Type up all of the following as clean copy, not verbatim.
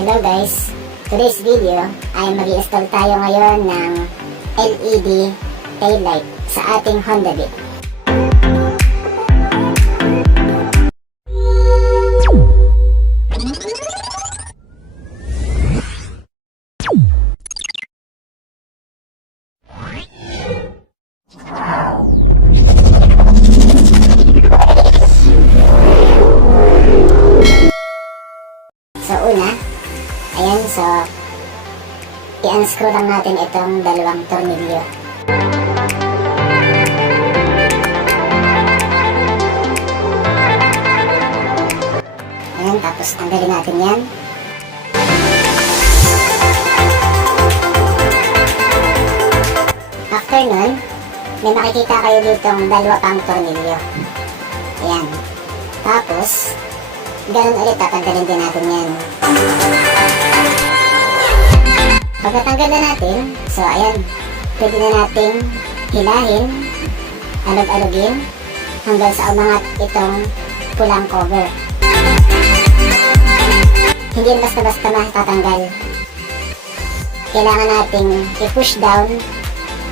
Hello guys! Today's video ay mag-i-install tayo ngayon ng LED taillight sa ating Honda Beat. So una, ayan, so i-unscrew lang natin itong dalawang tornilyo. Ayan, tapos tanggalin natin yan. After nun, may makikita kayo ditong dalawa pang tornilyo. Ayan. Tapos ganun ulit, tatanggalin din natin yan. Pag natanggal na natin, so ayan, pwede na natin hilahin, alog-alogin, hanggang sa umangat itong pulang cover. Hindi yan basta-basta matatanggal. Kailangan nating i-push down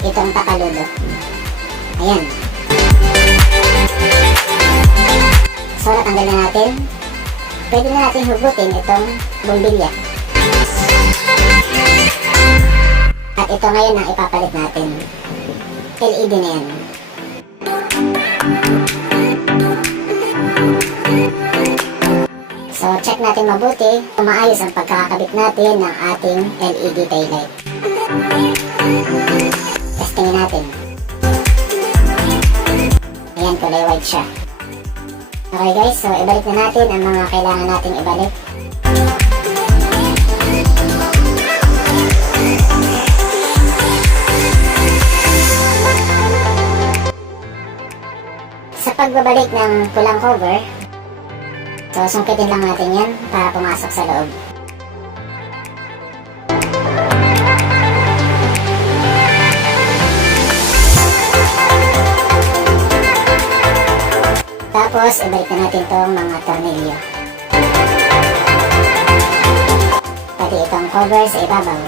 itong takaludo. Ayan. So natanggal na natin. Pwede na natin hugutin itong bumbilya. At ito ngayon ang ipapalit natin. LED na yan. So check natin mabuti kung maayos ang pagkakabit natin ng ating LED taillight. Testingin natin. Ayan, kulay white siya. Okay guys, so ibalik na natin ang mga kailangan natin ibalik. Sa pagbabalik ng pulang cover, so sungkitin lang natin yan para pumasok sa loob. Tapos, ibalik na natin itong mga tornilyo. Pati itong cover sa ibabaw.